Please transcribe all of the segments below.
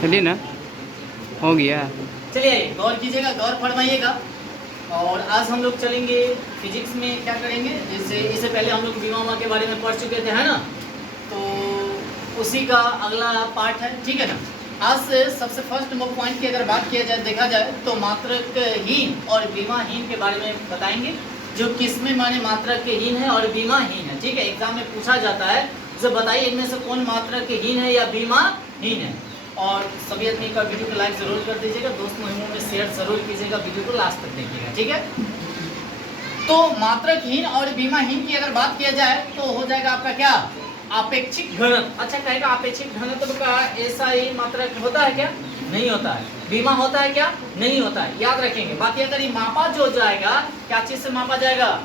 चलिए ना, हो गया। चलिए गौर कीजिएगा, गौर फरमाइएगा। और आज हम लोग चलेंगे फिजिक्स में, क्या करेंगे, जैसे इससे पहले हम लोग विमा के बारे में पढ़ चुके थे, है ना, तो उसी का अगला पार्ट है, ठीक है ना। आज से सबसे फर्स्ट पॉइंट की अगर बात किया जाए, देखा जाए तो मात्रकहीन और बीमाहीन के बारे में बताएंगे, जो किसमें माने मात्रकहीन है और बीमाहीन है, ठीक है। एग्जाम में पूछा जाता है, तो बताइए इनमें से कौन मात्रकहीन है या बीमाहीन है। और सभी आदमी का वीडियो को लाइक जरूर कर दीजिएगा, दोस्त महिमों में शेयर जरूर कीजिएगा, वीडियो को लास्ट तक देखिएगा, ठीक है। तो मात्रकहीन और बीमाहीन की अगर बात किया जाए तो हो जाएगा आपका क्या, आपेक्षिक घनत्व। अच्छा कहेगा आपेक्षिक घनत्व का ऐसा ही मात्रक होता है क्या? नहीं होता है। बीमा होता है क्या? नहीं होता है, याद रखेंगे। बाकी अगर ये मापा जो जाएगा, क्या चीज से मापा जाएगा?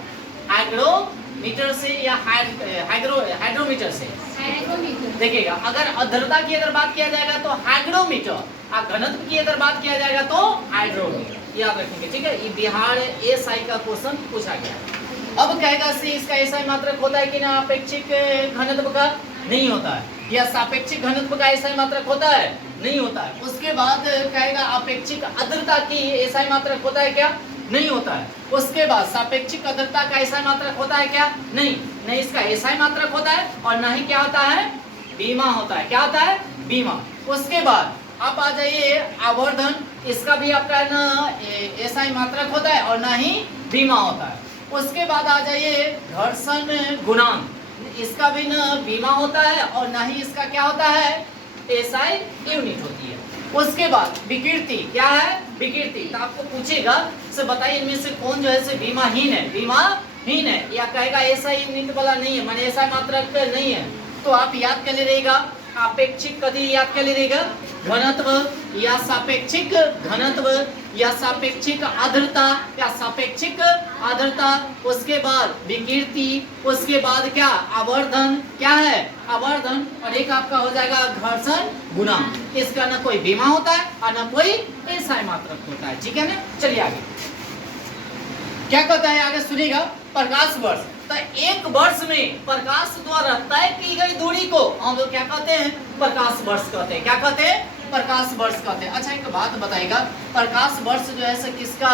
हाइग्रोमीटर से या हाइड्रोमीटर से। देखिएगा, अगर आर्द्रता की अगर बात किया जाएगा तो हाइग्रोमीटर, और घनत्व की अगर बात किया जाएगा तो हाइड्रोमीटर, याद रखेंगे, ठीक है। ये बिहार एसआई का क्वेश्चन पूछा गया है। अब कहेगा से इसका ऐसा ही मात्रक होता है कि ना अपेक्षिक घनत्व का? नहीं होता है। या सापेक्षिक घनत्व का ऐसा ही मात्रक होता है? नहीं होता है। उसके बाद कहेगा अपेक्षिक आर्द्रता की ऐसा ही मात्रक होता है क्या? नहीं होता है। उसके बाद सापेक्षिक आर्द्रता का ऐसा ही मात्रक होता है क्या? नहीं, नहीं इसका ऐसा ही मात्रक होता है, और ना ही क्या होता है, बीमा होता है। क्या होता है? बीमा। उसके बाद आप आ जाइए आवर्धन, इसका भी आपका ना ऐसा ही मात्रक होता है और ना ही बीमा होता है। उसके बाद आ जाइए घर्षण गुणांक, इसका भी ना बीमा होता है और ना ही इसका क्या होता है, एसआई यूनिट होती है। उसके बाद विकृति, क्या है? विकृति। तो आपको पूछेगा से बताइए इनमें से कौन जो है से बीमाहीन है? बीमाहीन है, या कहेगा एसआई यूनिट वाला नहीं है, माने ऐसा मात्रक नहीं है। तो आप याद कर लीजिएगा, आपेक्षिक कभी याद कर लीजिएगा, घनत्व या सापेक्षिक घनत्व या सापेक्षिक आर्द्रता या सापेक्षिक आर्द्रता। उसके बाद विकृति, उसके बाद क्या, आवर्धन, क्या है, आवर्धन, और एक आपका हो जाएगा घर्षण गुणांक। इसका ना कोई बीमा होता है और ना कोई ऐसा मात्रक होता है, ठीक है ना। चलिए आगे क्या कहता है, आगे सुनिएगा। प्रकाश वर्ष, तो एक वर्ष में प्रकाश द्वारा तय की गई दूरी को हम लोग क्या कहते हैं? प्रकाश वर्ष कहते हैं। क्या कहते हैं? प्रकाश वर्ष कहते हैं। अच्छा एक बात बताइएगा, प्रकाश वर्ष जो है किसका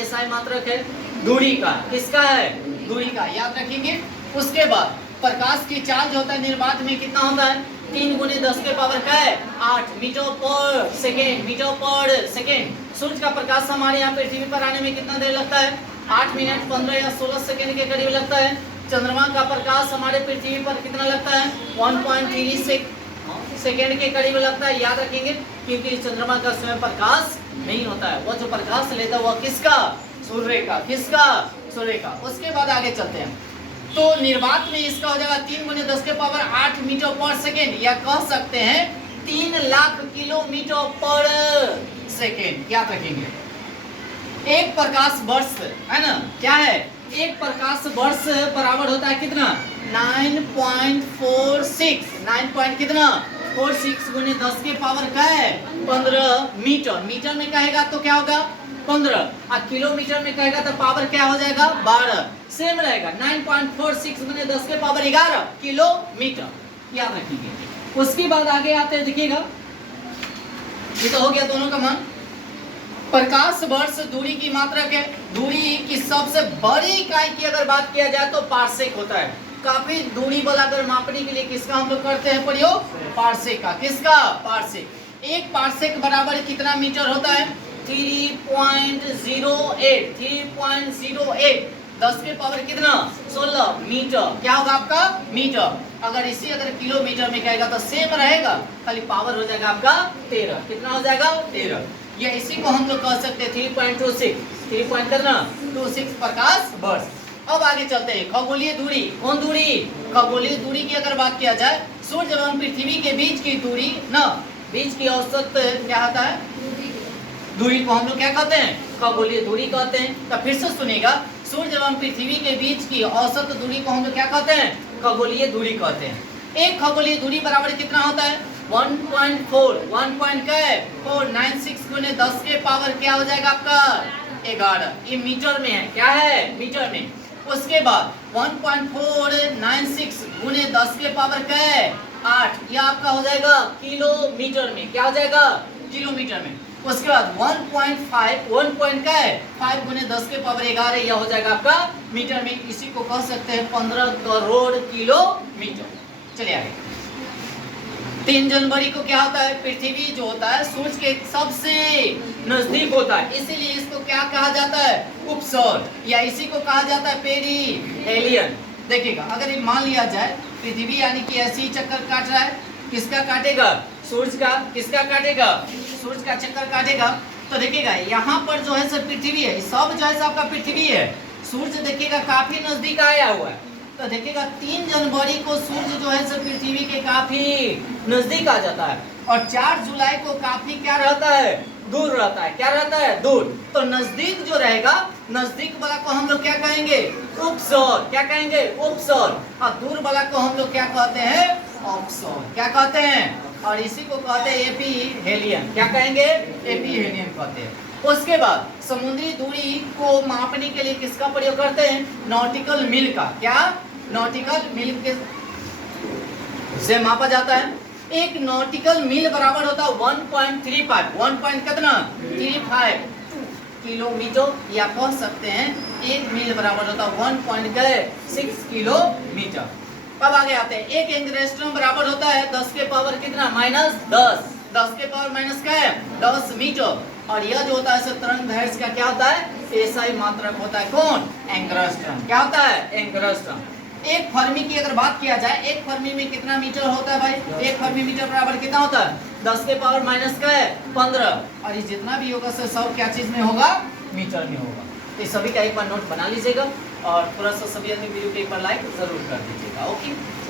ऐसा मात्रक है? दूरी का। किसका है? दूरी का, याद रखेंगे। उसके बाद प्रकाश की चाल जो होता है निर्वात में कितना होता है? 3 × 10 के पावर का है 8 मीटर पर सेकेंड, मीटर पर सेकेंड। सूर्य का प्रकाश हमारे यहाँ पृथ्वी पर आने में कितना देर लगता है? 8 मिनट 15 या 16 सेकेंड के करीब लगता है। चंद्रमा का प्रकाश हमारे पृथ्वी पर कितना लगता है? 1.36 सेकेंड के करीब लगता है, याद रखेंगे, क्योंकि चंद्रमा का स्वयं प्रकाश नहीं होता है। वह जो प्रकाश लेता है वह किसका? सूर्य का। किसका? सूर्य का। उसके बाद आगे चलते हैं, तो निर्वात में इसका हो जाएगा 3 × 10 के पावर 8 मीटर पर सेकेंड, या कह सकते हैं 3 लाख किलोमीटर पर सेकेंड, याद रखेंगे। एक प्रकाश वर्ष है ना, क्या है? एक प्रकाश वर्ष बराबर होता है कितना? 9.46, 9 कितना 46 × 10 के पावर का है 15 मीटर। मीटर में कहेगा तो क्या होगा? 15, और किलोमीटर में कहेगा तो पावर क्या हो जाएगा? 12। सेम रहेगा, 9.46 × 10 के पावर 11 किलोमीटर, याद रखेंगे। उसके बाद आगे आते हैं, देखिएगा, ये तो हो गया दोनों का मान। प्रकाश वर्ष दूरी की मात्रक है। दूरी की सबसे बड़ी इकाई की अगर बात किया जाए तो पारसेक होता है। काफी दूरी वाला अगर मापने के लिए किसका हम लोग करते हैं प्रयोग? पारसेक का। किसका? पारसेक। एक पारसेक बराबर कितना मीटर होता है? 3.08, 3.08 10 के पावर कितना? 16 मीटर। क्या होगा आपका? मीटर। अगर इसी अगर किलोमीटर में कहेगा तो सेम रहेगा, खाली पावर हो जाएगा आपका 13। कितना हो जाएगा? 13। या इसी को हम लोग कह सकते हैं 3.26, 3.26 प्रकाश वर्ष। अब आगे चलते हैं, खगोलीय दूरी। कौन दूरी? खगोलीय दूरी की अगर बात किया जाए, सूर्य एवं पृथ्वी के बीच की दूरी ना, बीच की औसत क्या होता है? दूरी को हम लोग क्या कहते हैं? खगोलीय दूरी कहते हैं। तो फिर से सुनिएगा, सूर्य एवं पृथ्वी के बीच की औसत दूरी को हम लोग क्या कहते हैं? खगोलीय दूरी कहते हैं। एक खगोलीय दूरी बराबर कितना होता है? 1.496 × 10 के पावर क्या हो जाएगा आपका? 11। ये मीटर में है, क्या है? मीटर में। उसके बाद 1.496 × 10 के पावर क्या है? 8, यह आपका हो जाएगा किलोमीटर में। क्या हो जाएगा? किलोमीटर में। उसके बाद 1.5, 1 पॉइंट का है 5 गुने 10 के पावर 11, यह हो जाएगा आपका मीटर में। इसी को कह सकते हैं 15 करोड़ किलोमीटर। चलिए आगे। 3 जनवरी को क्या होता है? पृथ्वी जो होता है सूरज के सबसे नजदीक होता है, इसीलिए इसको क्या कहा जाता है? उपसौर, या इसी को कहा जाता है पेरिहेलियन। देखिएगा, अगर ये मान लिया जाए पृथ्वी यानी कि ऐसे ही चक्कर काट रहा है, किसका काटेगा? सूरज का। किसका काटेगा? सूरज का चक्कर काटेगा। तो देखिएगा यहाँ पर जो है सब पृथ्वी है, सब जो है आपका पृथ्वी है। सूरज देखिएगा काफी नजदीक आया हुआ है। तो देखिएगा 3 जनवरी को सूरज जो है सब पृथ्वी के काफी नजदीक आ जाता है, और 4 जुलाई को काफी क्या रहता है? दूर रहता है। क्या रहता है? दूर। तो नजदीक जो रहेगा, नजदीक वाला को हम लोग क्या कहेंगे? उपसौर। क्या कहेंगे? उपसौर। और दूर वाला को हम लोग क्या कहते हैं? ऑफसौर। क्या कहते हैं? और इसी को कहते हैं एपीहेलियन। क्या कहेंगे? एपीहेलियन कहते हैं। उसके बाद समुद्री दूरी को मापने के लिए किसका प्रयोग करते हैं? नॉटिकल मील का। क्या? नॉटिकल मील के से मापा जाता है। एक नॉटिकल मील बराबर होता है 1.35, 1 पॉइंट कितना? 35 किलोमीटर, या कह सकते हैं 1 मील बराबर होता है 1.6 किलोमीटर। अब आगे आते हैं, एक एंगस्ट्रॉम बराबर होता है 10 के पावर कितना? -10। 10 के पावर माइनस क्या है? 10 मीटर। और यह जो होता है तरंग दैर्ध्य का क्या होता है? एसआई मात्रक होता है। कौन? एंगस्ट्रॉम। क्या होता है? एंगस्ट्रॉम। एक फर्मी की अगर बात किया जाए, एक फर्मी में कितना मीटर होता है भाई? एक फर्मी मीटर बराबर कितना होता है? 10 के पावर माइनस का है 15। और ये जितना भी होगा सर सब क्या चीज में होगा? मीटर में होगा। तो सभी का एक बार नोट बना लीजिएगा, और थोड़ा सा सभी अपनी वीडियो को एक बार लाइक जरूर कर दीजिएगा। ओके।